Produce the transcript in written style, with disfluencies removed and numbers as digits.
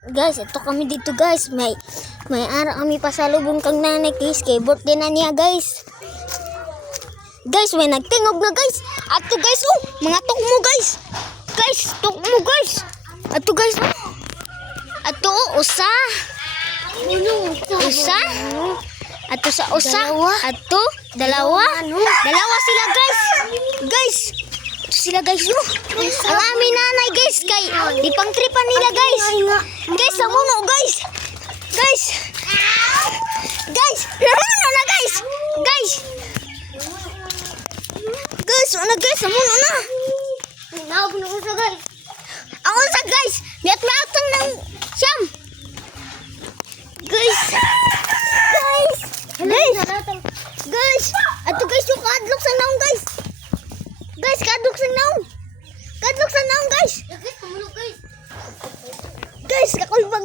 Guys, ito kami dito guys. May araw kami pasalubong kang nanay guys. Kay birthday na niya guys. Guys, may nagtingog na guys. Ato guys, oh, mga tok mo guys. Guys, tok mo guys. Ato guys, oh. Ato, usa. Usa. Ato sa usa. Ato, dalawa. Dalawa sila guys. Guys, ito sila guys, oh. Ang aming nanay guys, kay di pangtripan nila guys. Guys, sa muno guys. Guys. Guys, namuno na guys. Guys. Guys, ano guys, sa muno na. Nawag na usa guys. Ang usa guys, miat-miatang ng siyam. Guys. Guys. Guys, ato guys yung kadlok sa naong guys. Guys, kadlok sa naong. Kadlok sa naong guys. Guys, kakulbag